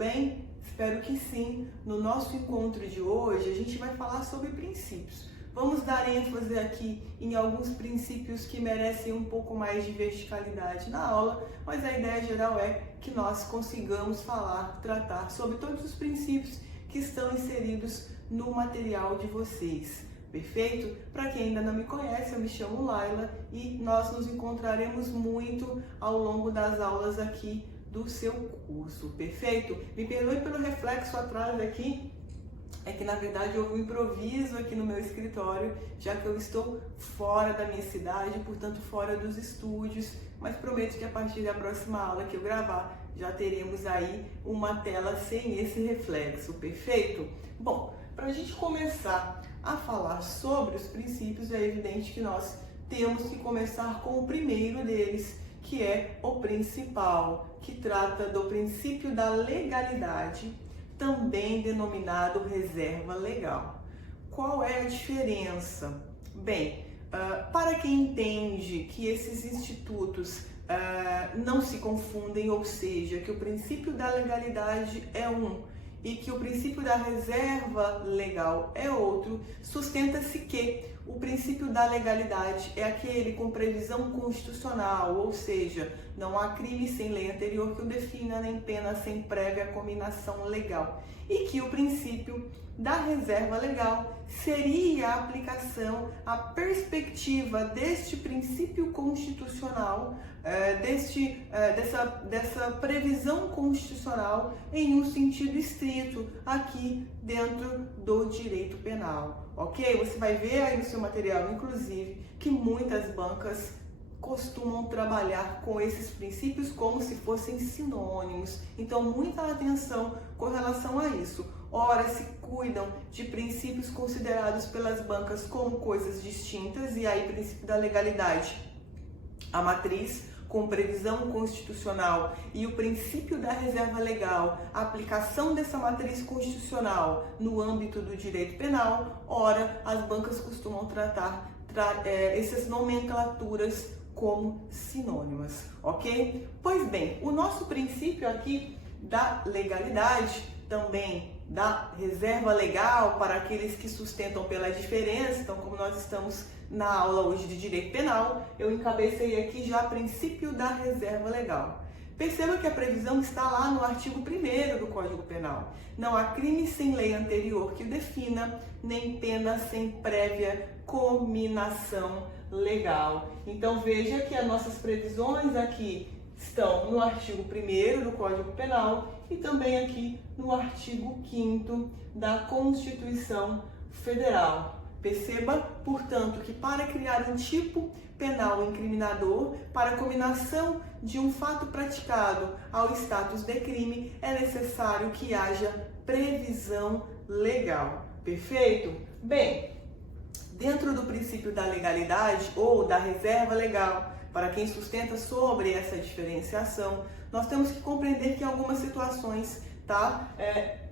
bem? Espero que sim. No nosso encontro de hoje, a gente vai falar sobre princípios. Vamos dar ênfase aqui em alguns princípios que merecem um pouco mais de verticalidade na aula, mas a ideia geral é que nós consigamos tratar sobre todos os princípios que estão inseridos no material de vocês. Perfeito? Para quem ainda não me conhece, eu me chamo Laila e nós nos encontraremos muito ao longo das aulas aqui do seu curso. Perfeito? Me perdoe pelo reflexo atrás aqui, é que na verdade houve um improviso aqui no meu escritório, já que eu estou fora da minha cidade, portanto fora dos estúdios, mas prometo que a partir da próxima aula que eu gravar, já teremos aí uma tela sem esse reflexo. Perfeito? Bom, para a gente começar a falar sobre os princípios, é evidente que nós temos que começar com o primeiro deles, que é o principal, que trata do princípio da legalidade, também denominado reserva legal. Qual é a diferença? Bem, para quem entende que esses institutos não se confundem, ou seja, que o princípio da legalidade é um e que o princípio da reserva legal é outro, sustenta-se que o princípio da legalidade é aquele com previsão constitucional, ou seja, não há crime sem lei anterior que o defina, nem pena sem prévia cominação legal. E que o princípio da reserva legal seria a aplicação, a perspectiva deste princípio constitucional, dessa previsão constitucional em um sentido estrito aqui dentro do direito penal, ok? Você vai ver aí no seu material, inclusive, que muitas bancas costumam trabalhar com esses princípios como se fossem sinônimos. Então, muita atenção com relação a isso. Ora, se cuidam de princípios considerados pelas bancas como coisas distintas, e aí princípio da legalidade, a matriz com previsão constitucional, e o princípio da reserva legal, a aplicação dessa matriz constitucional no âmbito do direito penal. Ora, as bancas costumam tratar essas nomenclaturas como sinônimas, ok? Pois bem, o nosso princípio aqui da legalidade, também da reserva legal, para aqueles que sustentam pela diferença, então como nós estamos na aula hoje de direito penal, eu encabecei aqui já o princípio da reserva legal. Perceba que a previsão está lá no artigo 1º do Código Penal. Não há crime sem lei anterior que o defina, nem pena sem prévia cominação legal. Então veja que as nossas previsões aqui estão no artigo 1º do Código Penal e também aqui no artigo 5º da Constituição Federal. Perceba, portanto, que para criar um tipo penal incriminador, para a cominação de um fato praticado ao status de crime, é necessário que haja previsão legal. Perfeito? Bem, dentro do princípio da legalidade ou da reserva legal, para quem sustenta sobre essa diferenciação, nós temos que compreender que em algumas situações,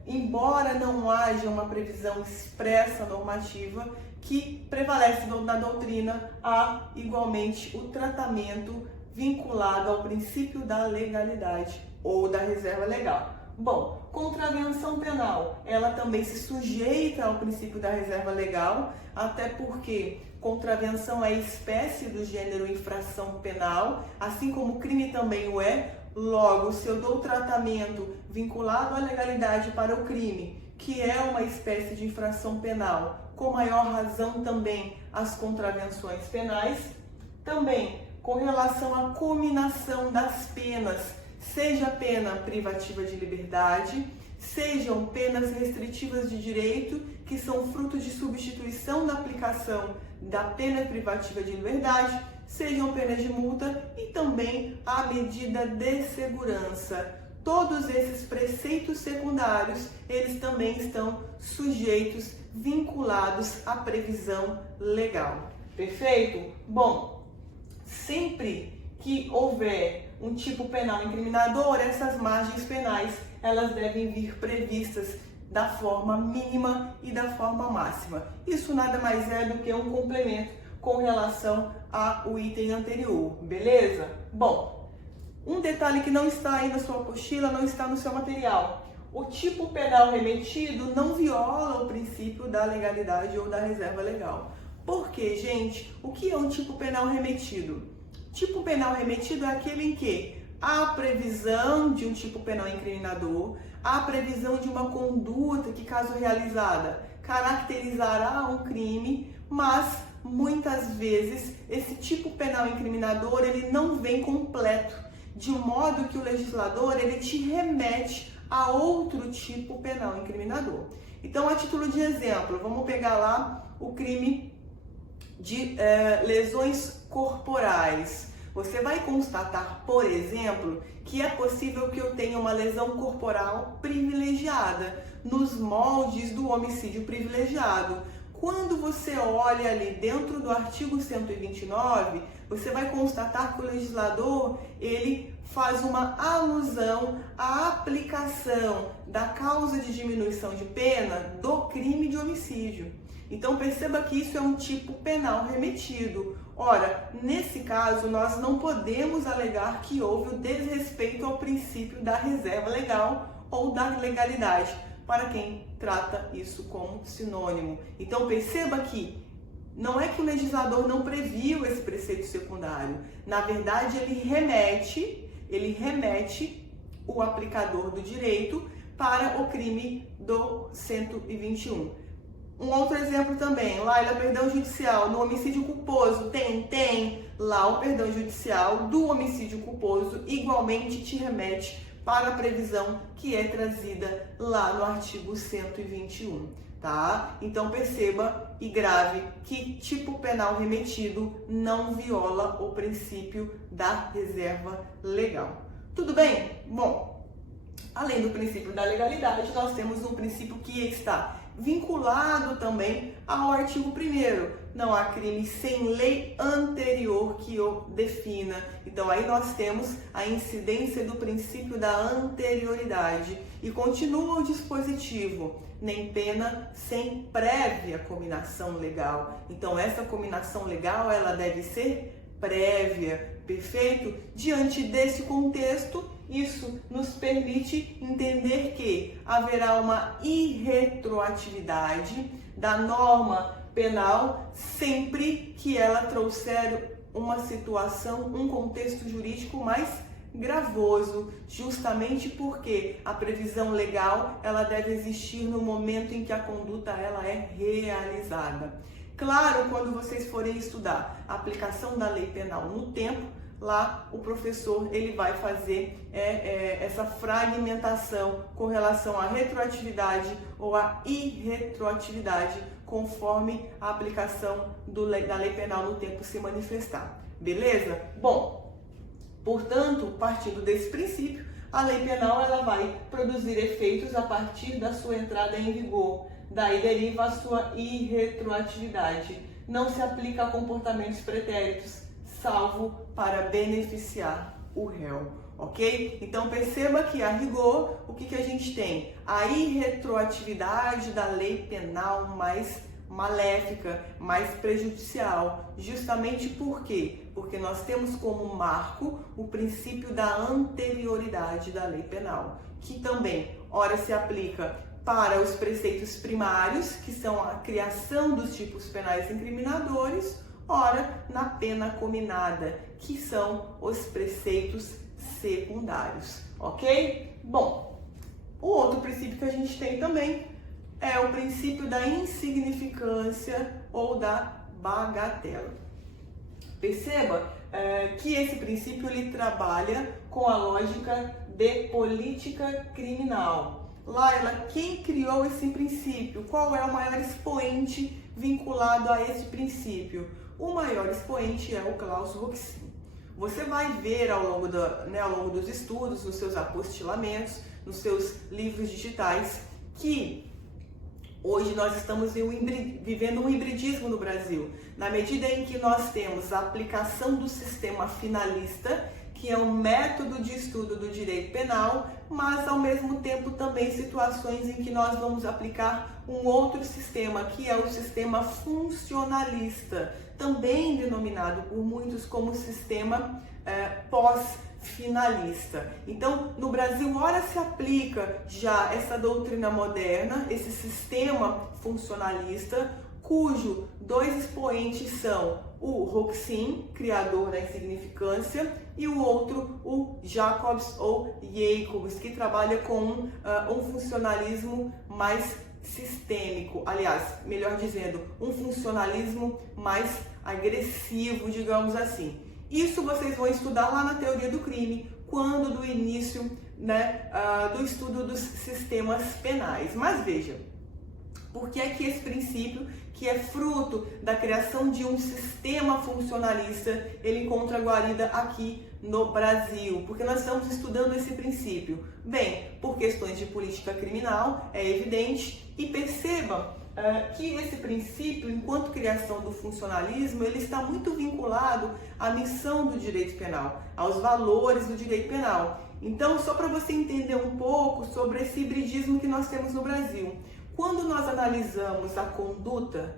embora não haja uma previsão expressa normativa, que prevalece na doutrina, há igualmente o tratamento vinculado ao princípio da legalidade ou da reserva legal. Bom, contravenção penal, ela também se sujeita ao princípio da reserva legal, até porque contravenção é espécie do gênero infração penal, assim como crime também o é. Logo, se eu dou tratamento vinculado à legalidade para o crime, que é uma espécie de infração penal, com maior razão também as contravenções penais, também com relação à cominação das penas, seja pena privativa de liberdade, sejam penas restritivas de direito, que são fruto de substituição da aplicação da pena privativa de liberdade, sejam penas de multa e também a medida de segurança. Todos esses preceitos secundários, eles também estão sujeitos, vinculados à previsão legal. Perfeito? Bom, sempre que houver um tipo penal incriminador, essas margens penais, elas devem vir previstas da forma mínima e da forma máxima. Isso nada mais é do que um complemento com relação ao item anterior, beleza? Bom, um detalhe que não está aí na sua apostila, não está no seu material. o tipo penal remetido não viola o princípio da legalidade ou da reserva legal. Por quê, gente? O que é um tipo penal remetido? Tipo penal remetido é aquele em que há previsão de um tipo penal incriminador, há previsão de uma conduta que, caso realizada, caracterizará um crime, mas muitas vezes esse tipo penal incriminador ele não vem completo, de modo que o legislador ele te remete a outro tipo penal incriminador. Então, a título de exemplo, vamos pegar lá o crime de lesões corporais. Você vai constatar, por exemplo, que é possível que eu tenha uma lesão corporal privilegiada, nos moldes do homicídio privilegiado. Quando você olha ali dentro do artigo 129, você vai constatar que o legislador, ele faz uma alusão à aplicação da causa de diminuição de pena do crime de homicídio. Então perceba que isso é um tipo penal remetido. Ora, nesse caso, nós não podemos alegar que houve o desrespeito ao princípio da reserva legal ou da legalidade, para quem trata isso como sinônimo. Então perceba que não é que o legislador não previu esse preceito secundário. Na verdade, ele remete o aplicador do direito para o crime do 121. Um outro exemplo também, lá é o perdão judicial no homicídio culposo, tem lá o perdão judicial do homicídio culposo, igualmente te remete para a previsão que é trazida lá no artigo 121, tá? Então perceba e grave que tipo penal remetido não viola o princípio da reserva legal. Tudo bem? Bom, além do princípio da legalidade, nós temos um princípio que está vinculado também ao artigo 1º. Não há crime sem lei anterior que o defina. Então aí nós temos a incidência do princípio da anterioridade. E continua o dispositivo, nem pena sem prévia cominação legal. Então essa cominação legal, ela deve ser prévia, perfeito? Diante desse contexto, isso nos permite entender que haverá uma irretroatividade da norma penal sempre que ela trouxer uma situação, um contexto jurídico mais gravoso, justamente porque a previsão legal ela deve existir no momento em que a conduta ela é realizada. Claro, quando vocês forem estudar a aplicação da lei penal no tempo, lá o professor ele vai fazer essa fragmentação com relação à retroatividade ou à irretroatividade, conforme a aplicação da lei penal no tempo se manifestar. Beleza? Bom, portanto, partindo desse princípio, a lei penal ela vai produzir efeitos a partir da sua entrada em vigor. Daí deriva a sua irretroatividade. Não se aplica a comportamentos pretéritos, salvo para beneficiar o réu, ok? Então perceba que a rigor, o que a gente tem? A irretroatividade da lei penal mais maléfica, mais prejudicial, justamente por quê? Porque nós temos como marco o princípio da anterioridade da lei penal, que também, ora se aplica para os preceitos primários, que são a criação dos tipos penais incriminadores, ora na pena cominada, que são os preceitos secundários, ok? Bom, o outro princípio que a gente tem também é o princípio da insignificância ou da bagatela. Perceba que esse princípio ele trabalha com a lógica de política criminal. Laila, quem criou esse princípio? Qual é o maior expoente vinculado a esse princípio? O maior expoente é o Klaus Roxin. Você vai ver ao longo dos estudos, nos seus apostilamentos, nos seus livros digitais, que hoje nós estamos vivendo um hibridismo no Brasil, na medida em que nós temos a aplicação do sistema finalista, que é um método de estudo do direito penal, mas ao mesmo tempo também situações em que nós vamos aplicar um outro sistema, que é o sistema funcionalista, também denominado por muitos como sistema finalista. Então, no Brasil, ora se aplica já essa doutrina moderna, esse sistema funcionalista, cujo dois expoentes são o Roxin, criador da insignificância, e o outro, o Jacobs ou Jacobs, que trabalha com um funcionalismo mais sistêmico, aliás, melhor dizendo, um funcionalismo mais agressivo, digamos assim. Isso vocês vão estudar lá na teoria do crime, quando do início, né, do estudo dos sistemas penais. Mas veja, por que é que esse princípio, que é fruto da criação de um sistema funcionalista, ele encontra guarida aqui no Brasil? Porque nós estamos estudando esse princípio. Bem, por questões de política criminal, é evidente, e perceba que esse princípio, enquanto criação do funcionalismo, ele está muito vinculado à missão do direito penal, aos valores do direito penal. Então, só para você entender um pouco sobre esse hibridismo que nós temos no Brasil. Quando nós analisamos a conduta,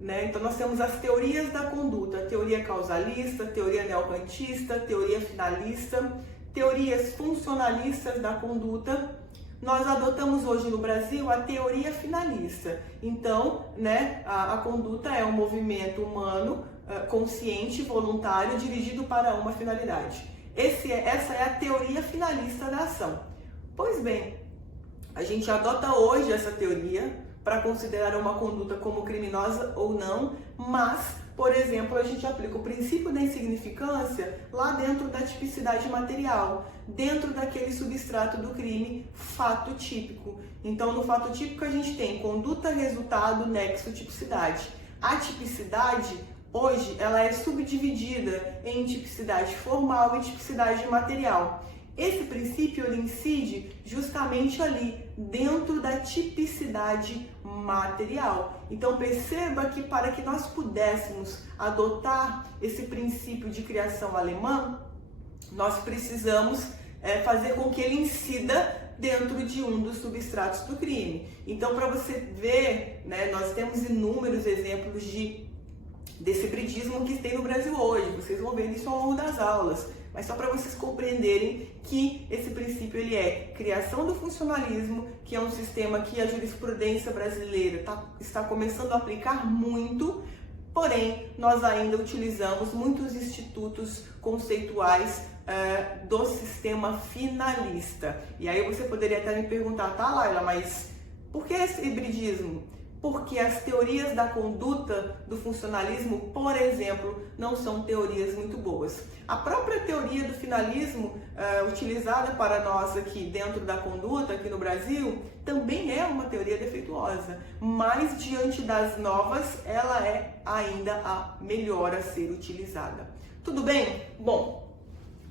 né, então nós temos as teorias da conduta, a teoria causalista, teoria neokantista, teoria finalista, teorias funcionalistas da conduta. Nós adotamos hoje no Brasil a teoria finalista. Então, né, a conduta é um movimento humano consciente, voluntário, dirigido para uma finalidade. Essa é a teoria finalista da ação. Pois bem, a gente adota hoje essa teoria para considerar uma conduta como criminosa ou não, mas, por exemplo, a gente aplica o princípio da insignificância lá dentro da tipicidade material, dentro daquele substrato do crime, fato típico. Então, no fato típico a gente tem conduta, resultado, nexo, tipicidade. A tipicidade, hoje, ela é subdividida em tipicidade formal e tipicidade material. Esse princípio ele incide justamente ali, dentro da tipicidade material. Então perceba que para que nós pudéssemos adotar esse princípio de criação alemã, nós precisamos fazer com que ele incida dentro de um dos substratos do crime. Então, para você ver, né, nós temos inúmeros exemplos desse hibridismo que tem no Brasil hoje. Vocês vão ver isso ao longo das aulas. Mas só para vocês compreenderem que esse princípio ele é criação do funcionalismo, que é um sistema que a jurisprudência brasileira está começando a aplicar muito, porém nós ainda utilizamos muitos institutos conceituais do sistema finalista. E aí você poderia até me perguntar, tá, Laila, mas por que esse hibridismo? Porque as teorias da conduta do funcionalismo, por exemplo, não são teorias muito boas. A própria teoria do finalismo, utilizada para nós aqui dentro da conduta, aqui no Brasil, também é uma teoria defeituosa, mas diante das novas, ela é ainda a melhor a ser utilizada. Tudo bem? Bom,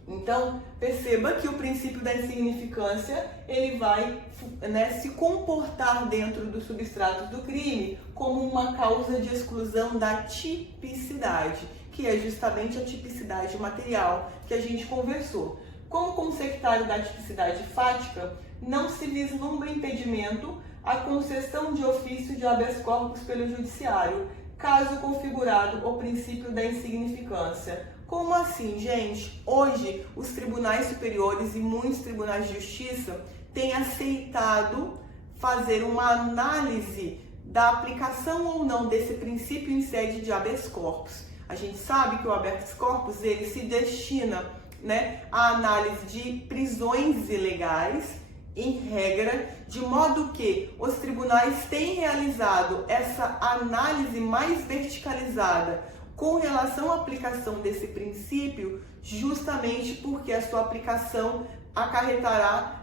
então perceba que o princípio da insignificância ele vai, né, se comportar dentro dos substratos do crime como uma causa de exclusão da tipicidade, que é justamente a tipicidade material que a gente conversou. Como conceptário da tipicidade fática, não se vislumbra impedimento à concessão de ofício de habeas corpus pelo judiciário, caso configurado o princípio da insignificância. Como assim, gente? Hoje, os tribunais superiores e muitos tribunais de justiça têm aceitado fazer uma análise da aplicação ou não desse princípio em sede de habeas corpus. A gente sabe que o habeas corpus ele se destina, né, à análise de prisões ilegais, em regra, de modo que os tribunais têm realizado essa análise mais verticalizada com relação à aplicação desse princípio, justamente porque a sua aplicação acarretará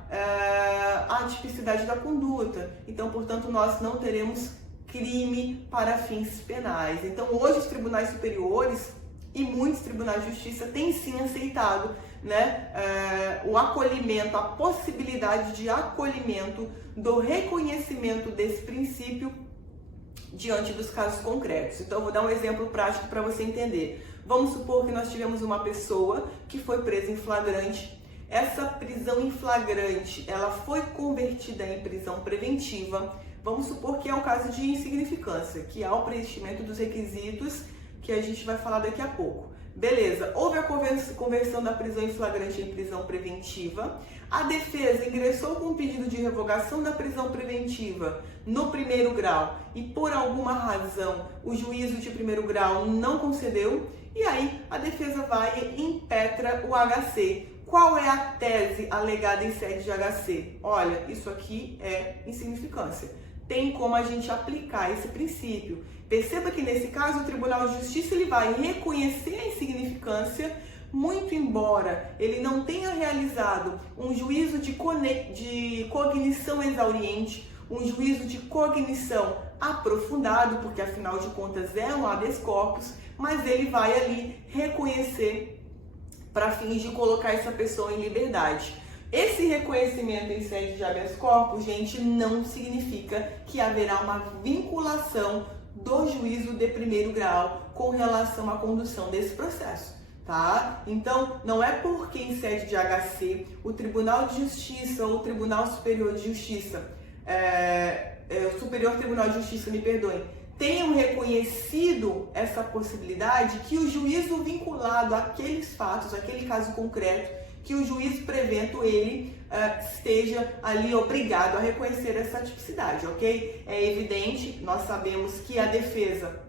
a tipicidade da conduta. Então, portanto, nós não teremos crime para fins penais. Então, hoje os tribunais superiores e muitos tribunais de justiça têm sim aceitado, né, o acolhimento, a possibilidade de acolhimento do reconhecimento desse princípio diante dos casos concretos. Então, eu vou dar um exemplo prático para você entender. Vamos supor que nós tivemos uma pessoa que foi presa em flagrante. Essa prisão em flagrante, ela foi convertida em prisão preventiva. Vamos supor que é o caso de insignificância, que há o preenchimento dos requisitos que a gente vai falar daqui a pouco. Beleza, houve a conversão da prisão em flagrante em prisão preventiva. A defesa ingressou com um pedido de revogação da prisão preventiva no primeiro grau e por alguma razão o juízo de primeiro grau não concedeu. E aí a defesa vai e impetra o HC. Qual é a tese alegada em sede de HC? Olha, isso aqui é insignificância. Tem como a gente aplicar esse princípio. Perceba que nesse caso o Tribunal de Justiça ele vai reconhecer a insignificância, muito embora ele não tenha realizado um juízo de cognição exauriente, um juízo de cognição aprofundado, porque afinal de contas é um habeas corpus, mas ele vai ali reconhecer para fins de colocar essa pessoa em liberdade. Esse reconhecimento em sede de habeas corpus, gente, não significa que haverá uma vinculação do juízo de primeiro grau com relação à condução desse processo, tá? Então, não é porque em sede de HC o Tribunal de Justiça ou o Tribunal Superior de Justiça, o Superior Tribunal de Justiça, me perdoem, tenham reconhecido essa possibilidade que o juízo vinculado àqueles fatos, àquele caso concreto, que o juiz prevento ele esteja ali obrigado a reconhecer essa tipicidade, ok? É evidente, nós sabemos que a defesa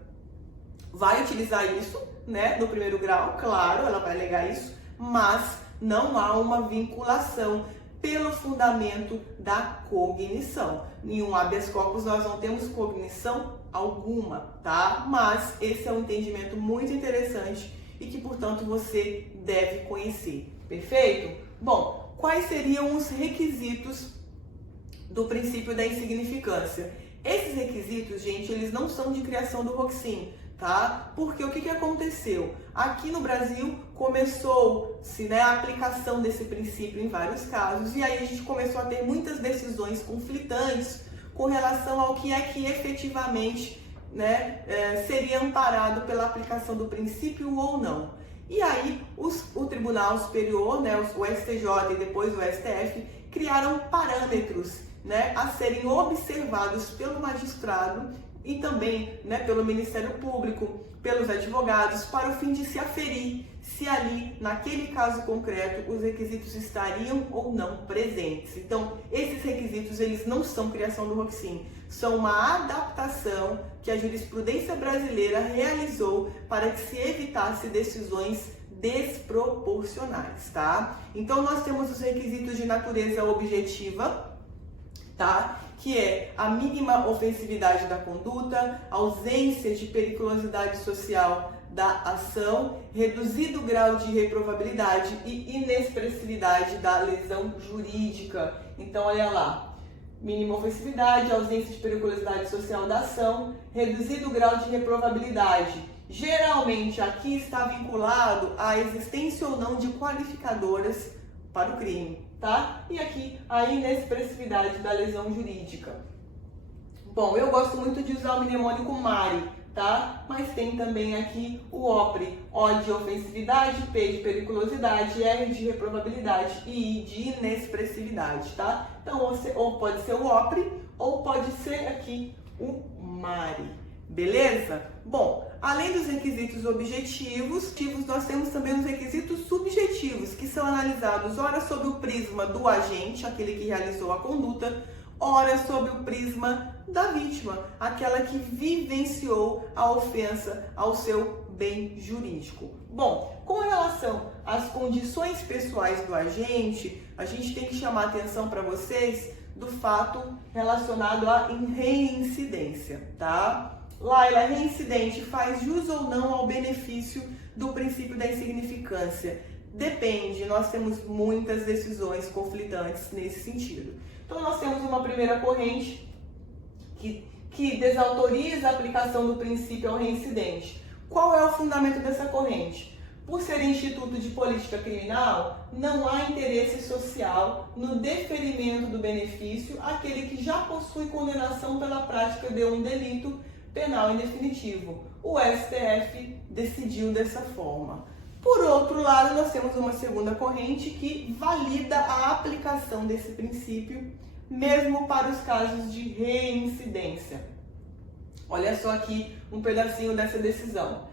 vai utilizar isso, né, no primeiro grau, claro, ela vai alegar isso, mas não há uma vinculação pelo fundamento da cognição. Em um habeas corpus nós não temos cognição alguma, tá? Mas esse é um entendimento muito interessante e que, portanto, você deve conhecer. Perfeito? Bom, quais seriam os requisitos do princípio da insignificância? Esses requisitos, gente, eles não são de criação do Roxin, tá? Porque o que aconteceu? Aqui no Brasil começou-se, né, a aplicação desse princípio em vários casos e aí a gente começou a ter muitas decisões conflitantes com relação ao que é que efetivamente, né, seria amparado pela aplicação do princípio ou não. E aí o Tribunal Superior, né, o STJ e depois o STF, criaram parâmetros, né, a serem observados pelo magistrado e também, né, pelo Ministério Público, pelos advogados, para o fim de se aferir se ali, naquele caso concreto, os requisitos estariam ou não presentes. Então, esses requisitos, eles não são criação do Roxin, são uma adaptação que a jurisprudência brasileira realizou para que se evitasse decisões desproporcionais, tá? Então, nós temos os requisitos de natureza objetiva, tá? Que é a mínima ofensividade da conduta, ausência de periculosidade social da ação, reduzido grau de reprovabilidade e inexpressividade da lesão jurídica. Então, olha lá, mínima ofensividade, ausência de periculosidade social da ação, reduzido grau de reprovabilidade. Geralmente, aqui está vinculado à existência ou não de qualificadoras para o crime, tá? E aqui a inexpressividade da lesão jurídica. Bom, eu gosto muito de usar o mnemônico MARI, tá? Mas tem também aqui o OPRE, O de ofensividade, P de periculosidade, R de reprovabilidade e I de inexpressividade, tá? Então, ou pode ser o OPRE ou pode ser aqui o MARI, beleza? Bom, além dos requisitos objetivos, nós temos também os requisitos subjetivos, que são analisados ora sob o prisma do agente, aquele que realizou a conduta, ora sob o prisma da vítima, aquela que vivenciou a ofensa ao seu bem jurídico. Bom, com relação às condições pessoais do agente, a gente tem que chamar a atenção para vocês do fato relacionado à reincidência, tá? Laila, reincidente faz jus ou não ao benefício do princípio da insignificância? Depende, nós temos muitas decisões conflitantes nesse sentido. Então, nós temos uma primeira corrente que desautoriza a aplicação do princípio ao reincidente. Qual é o fundamento dessa corrente? Por ser instituto de política criminal, não há interesse social no deferimento do benefício àquele que já possui condenação pela prática de um delito penal em definitivo. O STF decidiu dessa forma. Por outro lado, nós temos uma segunda corrente que valida a aplicação desse princípio, mesmo para os casos de reincidência. Olha só aqui um pedacinho dessa decisão.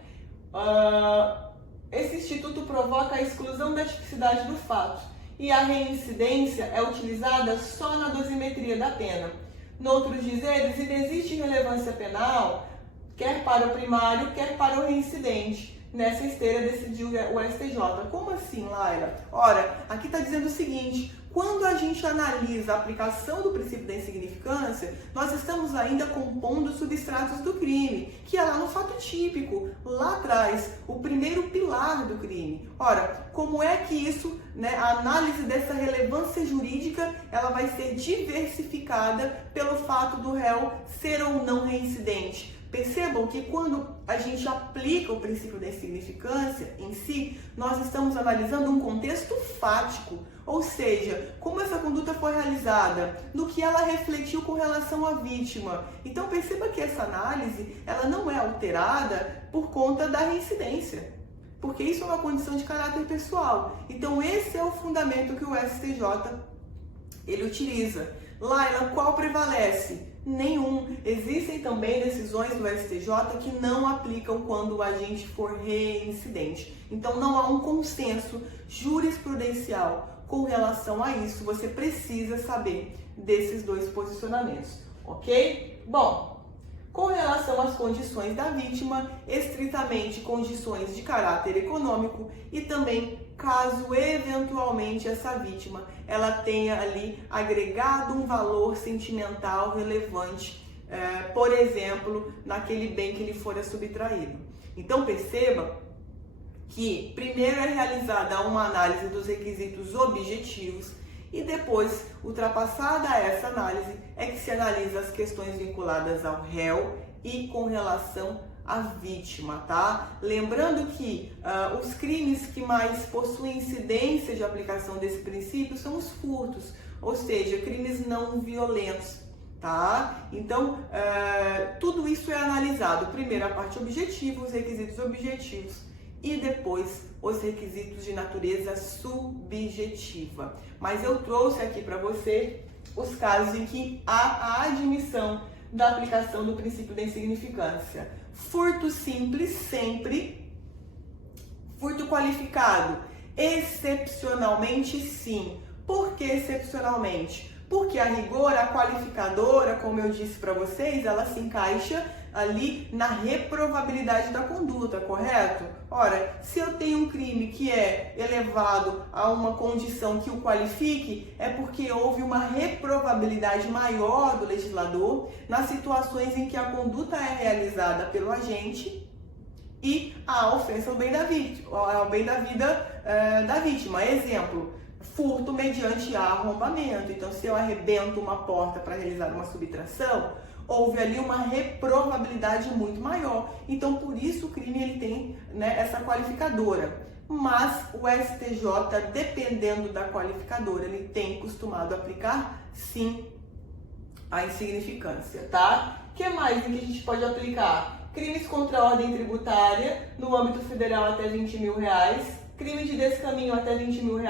esse instituto provoca a exclusão da tipicidade do fato e a reincidência é utilizada só na dosimetria da pena. Noutros dizeres, existe relevância penal, quer para o primário, quer para o reincidente. Nessa esteira decidiu o STJ. Como assim, Laila? Ora, aqui está dizendo o seguinte: quando a gente analisa a aplicação do princípio da insignificância, nós estamos ainda compondo substratos do crime, que é lá no fato típico, lá atrás, o primeiro pilar do crime. Ora, como é que isso, a análise dessa relevância jurídica, ela vai ser diversificada pelo fato do réu ser ou não reincidente? Percebam que quando a gente aplica o princípio da insignificância em si, nós estamos analisando um contexto fático, ou seja, como essa conduta foi realizada, no que ela refletiu com relação à vítima. Então perceba que essa análise, ela não é alterada por conta da reincidência, porque isso é uma condição de caráter pessoal. Então esse é o fundamento que o STJ ele utiliza. Laila, qual prevalece? Nenhum. Existem também decisões do STJ que não aplicam quando o agente for reincidente. Então não há um consenso jurisprudencial com relação a isso. Você precisa saber desses dois posicionamentos, ok? Bom, com relação às condições da vítima, estritamente condições de caráter econômico e também caso eventualmente essa vítima ela tenha ali agregado um valor sentimental relevante, por exemplo, naquele bem que lhe fora subtraído. Então perceba que primeiro é realizada uma análise dos requisitos objetivos e depois, ultrapassada essa análise, é que se analisa as questões vinculadas ao réu e com relação à vítima, tá? Lembrando que os crimes que mais possuem incidência de aplicação desse princípio são os furtos, ou seja, crimes não violentos, tá? Então, tudo isso é analisado. Primeiro a parte objetiva, os requisitos objetivos, e depois os requisitos de natureza subjetiva. Mas eu trouxe aqui para você os casos em que há a admissão da aplicação do princípio da insignificância. Furto simples, sempre. Furto qualificado, excepcionalmente sim. Por que excepcionalmente? Porque a rigor, a qualificadora, como eu disse para vocês, ela se encaixa ali na reprovabilidade da conduta, correto? Ora, se eu tenho um crime que é elevado a uma condição que o qualifique, é porque houve uma reprovabilidade maior do legislador nas situações em que a conduta é realizada pelo agente e a ofensa ao bem da vítima, ao bem da vida da vítima. Exemplo, furto mediante arrombamento. Então, se eu arrebento uma porta para realizar uma subtração, houve ali uma reprovabilidade muito maior. Então, por isso o crime ele tem essa qualificadora. Mas o STJ, dependendo da qualificadora, ele tem costumado aplicar, sim, a insignificância, tá? O que mais em que a gente pode aplicar? Crimes contra a ordem tributária, no âmbito federal até R$20 mil, crime de descaminho até R$20 mil,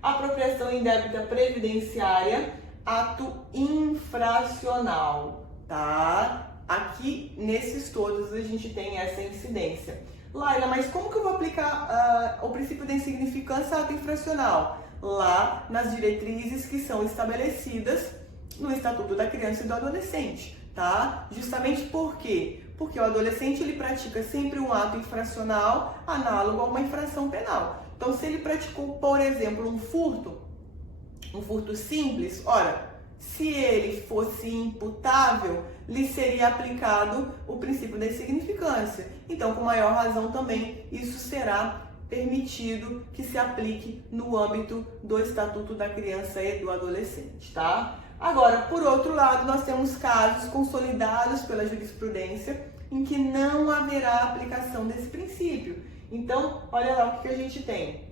apropriação indébita previdenciária, ato infracional. Tá? Aqui, nesses todos, a gente tem essa incidência. Laila, mas como que eu vou aplicar o princípio da insignificância ato infracional? Lá nas diretrizes que são estabelecidas no Estatuto da Criança e do Adolescente, tá? Justamente por quê? Porque o adolescente, ele pratica sempre um ato infracional análogo a uma infração penal. Então, se ele praticou, por exemplo, um furto simples, ora, se ele fosse imputável, lhe seria aplicado o princípio da insignificância. Então, com maior razão também, isso será permitido que se aplique no âmbito do Estatuto da Criança e do Adolescente, tá? Agora, por outro lado, nós temos casos consolidados pela jurisprudência em que não haverá aplicação desse princípio. Então, olha lá o que a gente tem.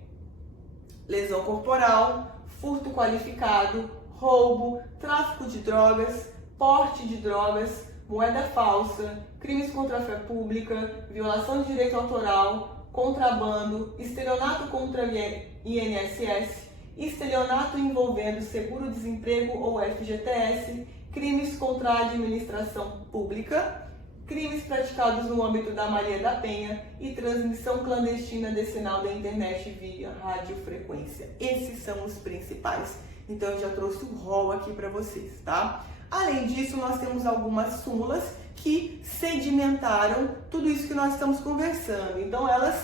Lesão corporal, furto qualificado, roubo, tráfico de drogas, porte de drogas, moeda falsa, crimes contra a fé pública, violação de direito autoral, contrabando, estelionato contra INSS, estelionato envolvendo seguro-desemprego ou FGTS, crimes contra a administração pública crimes praticados no âmbito da Maria da Penha e transmissão clandestina de sinal da internet via radiofrequência. Esses são os principais. Então eu já trouxe o rol aqui para vocês, tá? Além disso, nós temos algumas súmulas que sedimentaram tudo isso que nós estamos conversando. Então elas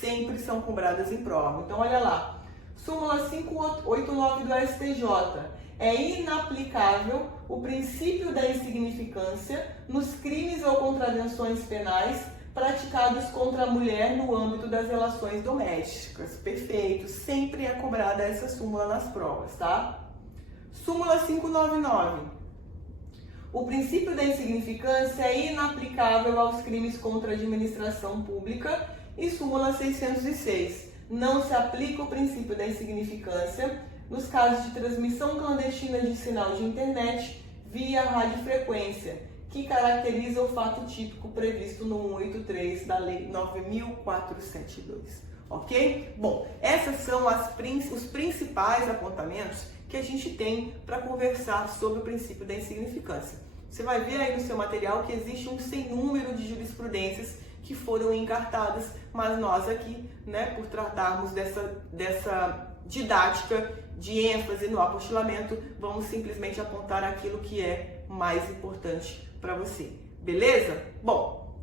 sempre são cobradas em prova. Então olha lá, súmula 589 do STJ. É inaplicável o princípio da insignificância nos crimes ou contravenções penais praticados contra a mulher no âmbito das relações domésticas. Perfeito, sempre é cobrada essa súmula nas provas, tá? Súmula 599. O princípio da insignificância é inaplicável aos crimes contra a administração pública. E súmula 606. Não se aplica o princípio da insignificância nos casos de transmissão clandestina de sinal de internet via radiofrequência, que caracteriza o fato típico previsto no 183 da Lei 9.472. Ok? Bom, essas são os principais apontamentos que a gente tem para conversar sobre o princípio da insignificância. Você vai ver aí no seu material que existe um sem número de jurisprudências que foram encartadas, mas nós aqui, né, por tratarmos dessa didática de ênfase no apostilamento, vamos simplesmente apontar aquilo que é mais importante para você. Beleza? Bom,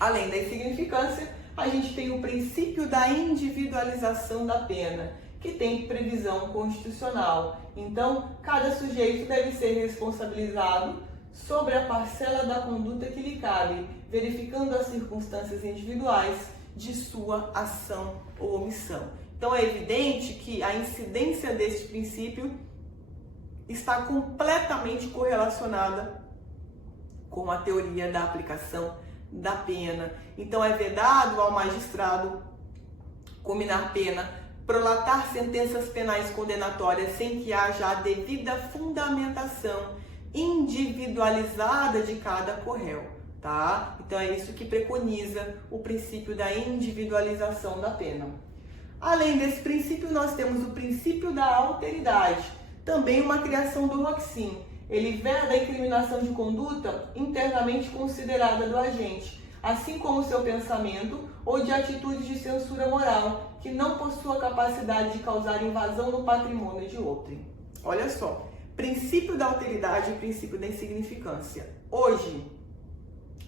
além da insignificância, a gente tem o princípio da individualização da pena, que tem previsão constitucional. Então, cada sujeito deve ser responsabilizado sobre a parcela da conduta que lhe cabe, verificando as circunstâncias individuais de sua ação ou omissão. Então, é evidente que a incidência deste princípio está completamente correlacionada com a teoria da aplicação da pena. Então, é vedado ao magistrado cominar pena, prolatar sentenças penais condenatórias sem que haja a devida fundamentação individualizada de cada corréu, tá? Então, é isso que preconiza o princípio da individualização da pena. Além desse princípio, nós temos o princípio da alteridade, também uma criação do Roxin. Ele veda a incriminação de conduta internamente considerada do agente, assim como seu pensamento ou de atitude de censura moral, que não possua capacidade de causar invasão no patrimônio de outrem. Olha só, princípio da alteridade e princípio da insignificância. Hoje,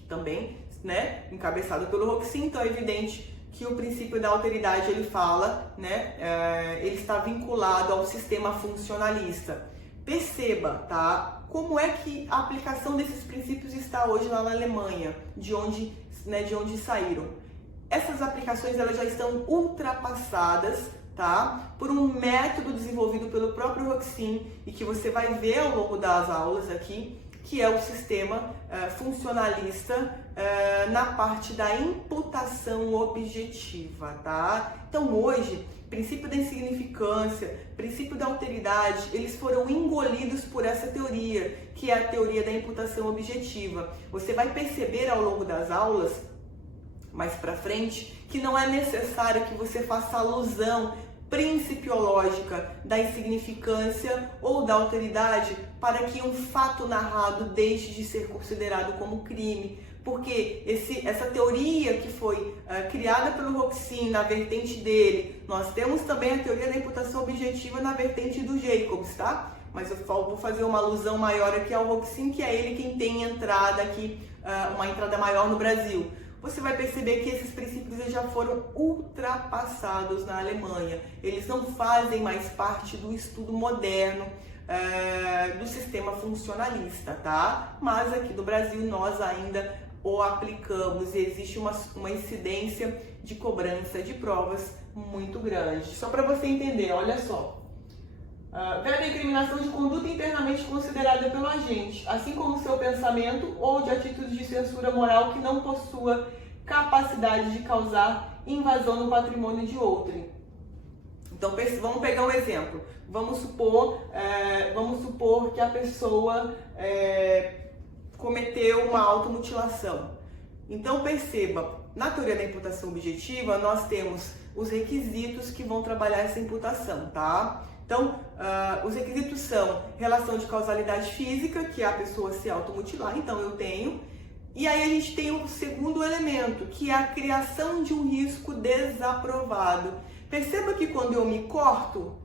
também, né, encabeçado pelo Roxin, então é evidente que o princípio da alteridade, ele fala, né, ele está vinculado ao sistema funcionalista. Perceba, tá, como é que a aplicação desses princípios está hoje lá na Alemanha, de onde saíram. Essas aplicações, elas já estão ultrapassadas, tá, por um método desenvolvido pelo próprio Roxin e que você vai ver ao longo das aulas aqui, que é o sistema funcionalista na parte da imputação objetiva, tá? Então, hoje, princípio da insignificância, princípio da alteridade, eles foram engolidos por essa teoria, que é a teoria da imputação objetiva. Você vai perceber ao longo das aulas, mais para frente, que não é necessário que você faça alusão principiológica da insignificância ou da alteridade para que um fato narrado deixe de ser considerado como crime, porque essa teoria que foi criada pelo Roxin na vertente dele, nós temos também a teoria da imputação objetiva na vertente do Jacobs, tá? Mas eu vou fazer uma alusão maior aqui ao Roxin, que é ele quem tem entrada aqui, uma entrada maior no Brasil. Você vai perceber que esses princípios já foram ultrapassados na Alemanha. Eles não fazem mais parte do estudo moderno do sistema funcionalista, tá? Mas aqui no Brasil nós ainda o aplicamos e existe uma incidência de cobrança de provas muito grande. Só para você entender, olha só. Veda a incriminação de conduta internamente considerada pelo agente, assim como seu pensamento ou de atitude de censura moral que não possua capacidade de causar invasão no patrimônio de outrem. Então, vamos pegar um exemplo. Vamos supor que a pessoa cometeu uma automutilação. Então, perceba, na teoria da imputação objetiva, nós temos os requisitos que vão trabalhar essa imputação, tá? Então, os requisitos são relação de causalidade física, que é a pessoa se automutilar. Então, eu tenho E aí a gente tem o segundo elemento, que é a criação de um risco desaprovado. Perceba que quando eu me corto,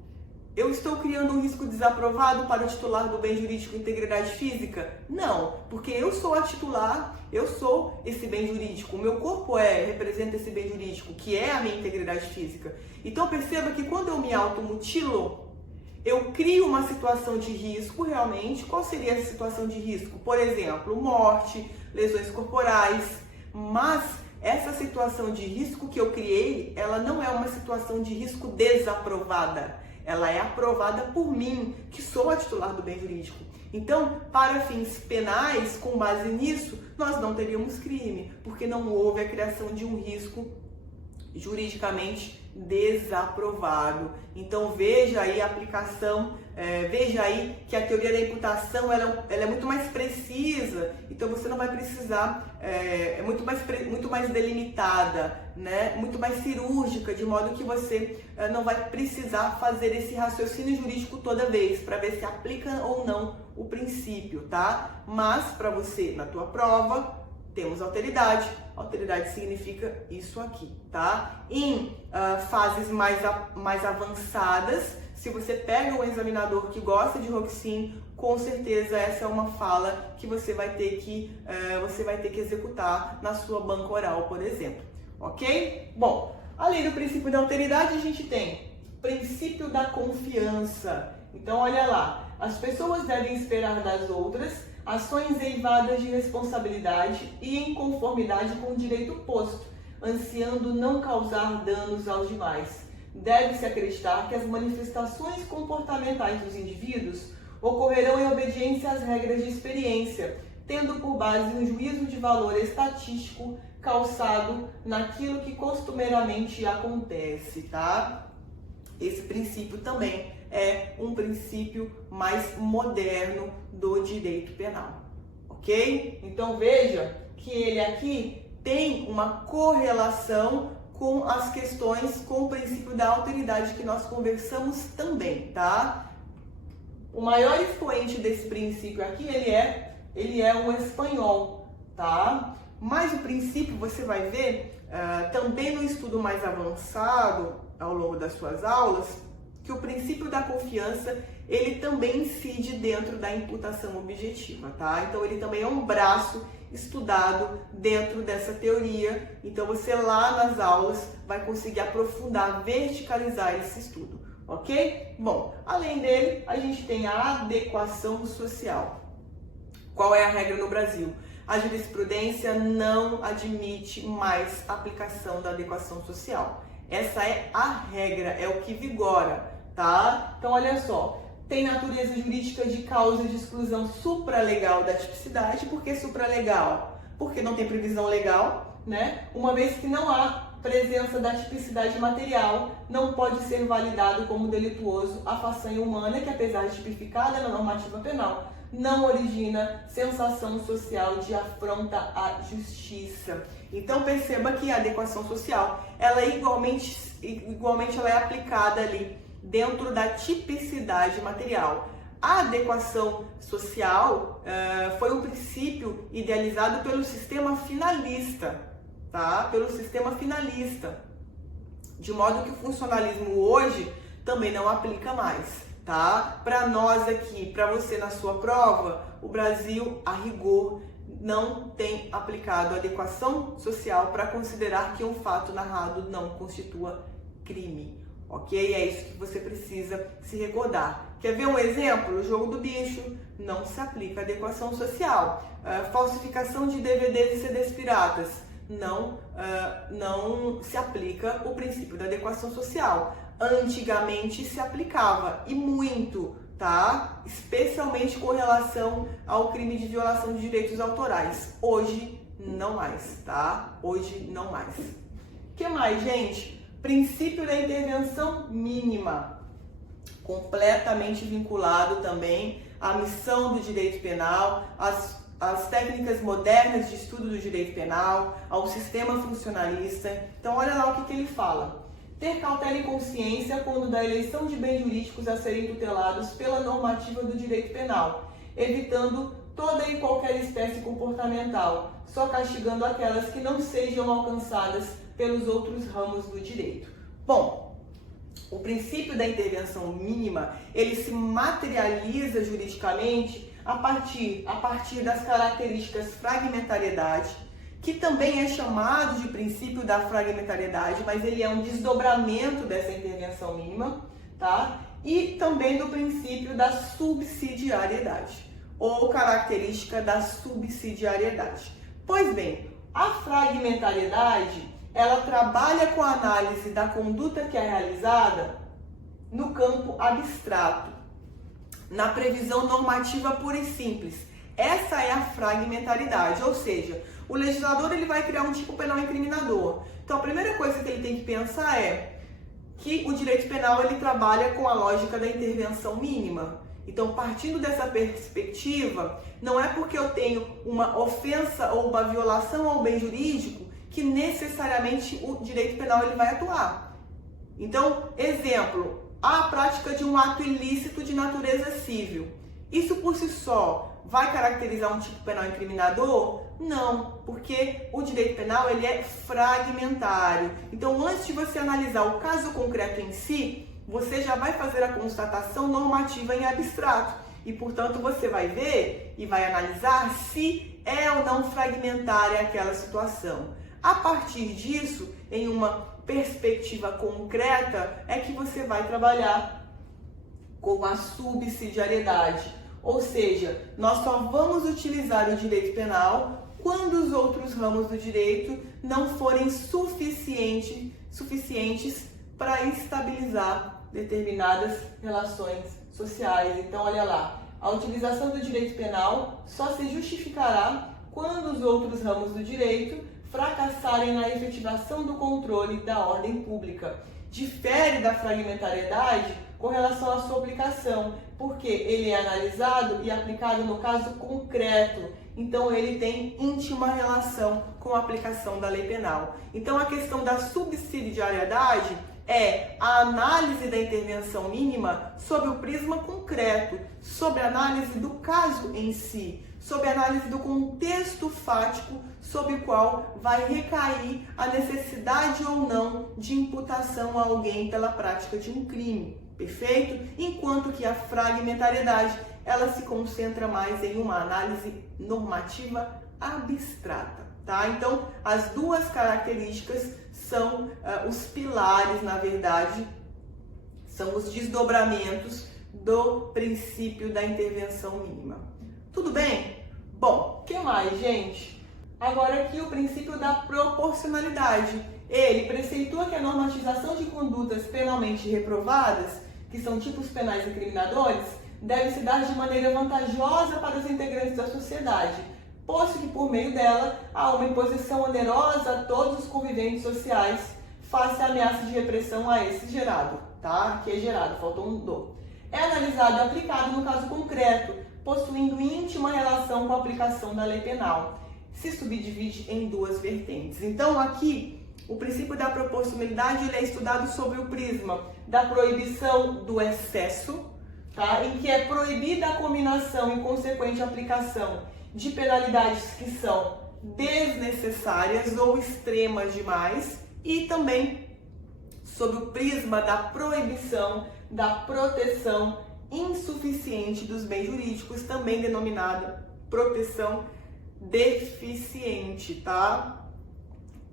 eu estou criando um risco desaprovado para o titular do bem jurídico integridade física? Não, porque eu sou a titular, eu sou esse bem jurídico, o meu corpo representa esse bem jurídico, que é a minha integridade física. Então perceba que quando eu me automutilo, eu crio uma situação de risco realmente. Qual seria essa situação de risco? Por exemplo, morte, lesões corporais, mas essa situação de risco que eu criei, ela não é uma situação de risco desaprovada. Ela é aprovada por mim, que sou a titular do bem jurídico. Então, para fins penais, com base nisso, nós não teríamos crime, porque não houve a criação de um risco juridicamente desaprovado. Então veja aí a aplicação, veja aí que a teoria da imputação ela é muito mais precisa, então você não vai precisar, é muito mais delimitada, né? Muito mais cirúrgica, de modo que você não vai precisar fazer esse raciocínio jurídico toda vez, para ver se aplica ou não o princípio, tá? Mas para você, na tua prova, temos alteridade. Alteridade significa isso aqui, tá? Em fases mais avançadas, se você pega um examinador que gosta de Roxin, com certeza essa é uma fala que você vai ter que executar na sua banca oral, por exemplo, ok? Bom, além do princípio da alteridade, a gente tem princípio da confiança. Então, olha lá, as pessoas devem esperar das outras ações eivadas de responsabilidade e em conformidade com o direito posto, ansiando não causar danos aos demais. Deve-se acreditar que as manifestações comportamentais dos indivíduos ocorrerão em obediência às regras de experiência, tendo por base um juízo de valor estatístico calçado naquilo que costumeiramente acontece, tá? Esse princípio também é um princípio mais moderno do direito penal, ok? Então veja que ele aqui tem uma correlação com as questões, com o princípio da alteridade que nós conversamos também, tá? O maior expoente desse princípio aqui, ele é um espanhol, tá? Mas o princípio, você vai ver, também no estudo mais avançado, ao longo das suas aulas, que o princípio da confiança, ele também incide dentro da imputação objetiva, tá? Então, ele também é um braço estudado dentro dessa teoria. Então, você lá nas aulas vai conseguir aprofundar, verticalizar esse estudo, ok? Bom, além dele, a gente tem a adequação social. Qual é a regra no Brasil? A jurisprudência não admite mais aplicação da adequação social. Essa é a regra, é o que vigora, tá? Então, olha só, tem natureza jurídica de causa de exclusão supralegal da tipicidade. Por que supralegal? Porque não tem previsão legal, né? Uma vez que não há presença da tipicidade material, não pode ser validado como delituoso a façanha humana, que apesar de tipificada na normativa penal, não origina sensação social de afronta à justiça. Então perceba que a adequação social, ela igualmente ela é aplicada ali dentro da tipicidade material. A adequação social foi um princípio idealizado pelo sistema finalista, tá? Pelo sistema finalista, de modo que o funcionalismo hoje também não aplica mais. Tá? Para nós aqui, para você na sua prova, o Brasil, a rigor, não tem aplicado a adequação social para considerar que um fato narrado não constitua crime, ok? É isso que você precisa se recordar. Quer ver um exemplo? O jogo do bicho, não se aplica a adequação social. Falsificação de DVDs e CDs piratas, não se aplica o princípio da adequação social. Antigamente se aplicava, e muito, tá? Especialmente com relação ao crime de violação de direitos autorais. Hoje, não mais, tá? Hoje, não mais. O que mais, gente? Princípio da intervenção mínima, completamente vinculado também à missão do direito penal, às técnicas modernas de estudo do direito penal, ao sistema funcionalista. Então, olha lá o que ele fala. Ter cautela e consciência quando da eleição de bens jurídicos a serem tutelados pela normativa do direito penal, evitando toda e qualquer espécie comportamental, só castigando aquelas que não sejam alcançadas pelos outros ramos do direito. Bom, o princípio da intervenção mínima, ele se materializa juridicamente a partir das características fragmentariedade, que também é chamado de princípio da fragmentariedade, mas ele é um desdobramento dessa intervenção mínima, tá? E também do princípio da subsidiariedade, ou característica da subsidiariedade. Pois bem, a fragmentariedade, ela trabalha com a análise da conduta que é realizada no campo abstrato, na previsão normativa pura e simples. Essa é a fragmentariedade, ou seja, o legislador ele vai criar um tipo penal incriminador. Então, a primeira coisa que ele tem que pensar é que o direito penal ele trabalha com a lógica da intervenção mínima. Então, partindo dessa perspectiva, não é porque eu tenho uma ofensa ou uma violação ao bem jurídico que necessariamente o direito penal ele vai atuar. Então, exemplo, a prática de um ato ilícito de natureza civil. Isso por si só vai caracterizar um tipo penal incriminador? Não, porque o direito penal ele é fragmentário. Então, antes de você analisar o caso concreto em si, você já vai fazer a constatação normativa em abstrato. E, portanto, você vai ver e vai analisar se é ou não fragmentária aquela situação. A partir disso, em uma perspectiva concreta, é que você vai trabalhar com a subsidiariedade. Ou seja, nós só vamos utilizar o direito penal quando os outros ramos do direito não forem suficientes para estabilizar determinadas relações sociais. Então, olha lá, a utilização do direito penal só se justificará quando os outros ramos do direito fracassarem na efetivação do controle da ordem pública. Difere da fragmentariedade com relação à sua aplicação, porque ele é analisado e aplicado no caso concreto. Então, ele tem íntima relação com a aplicação da lei penal. Então, a questão da subsidiariedade é a análise da intervenção mínima sob o prisma concreto, sob a análise do caso em si, sob a análise do contexto fático sob o qual vai recair a necessidade ou não de imputação a alguém pela prática de um crime, perfeito? Enquanto que a fragmentariedade, ela se concentra mais em uma análise normativa abstrata, tá? Então, as duas características são os pilares, na verdade, são os desdobramentos do princípio da intervenção mínima. Tudo bem? Bom, o que mais, gente? Agora aqui o princípio da proporcionalidade. Ele preceitua que a normatização de condutas penalmente reprovadas, que são tipos penais incriminadores, deve se dar de maneira vantajosa para os integrantes da sociedade, posto que por meio dela há uma imposição onerosa a todos os conviventes sociais face à ameaça de repressão a esse gerado, tá? Aqui é gerado, faltou um do. É analisado e aplicado no caso concreto, possuindo íntima relação com a aplicação da lei penal. Se subdivide em duas vertentes. Então, aqui, o princípio da proporcionalidade ele é estudado sobre o prisma da proibição do excesso, tá? Em que é proibida a combinação e consequente aplicação de penalidades que são desnecessárias ou extremas demais, e também sobre o prisma da proibição da proteção insuficiente dos bens jurídicos, também denominada proteção deficiente, tá?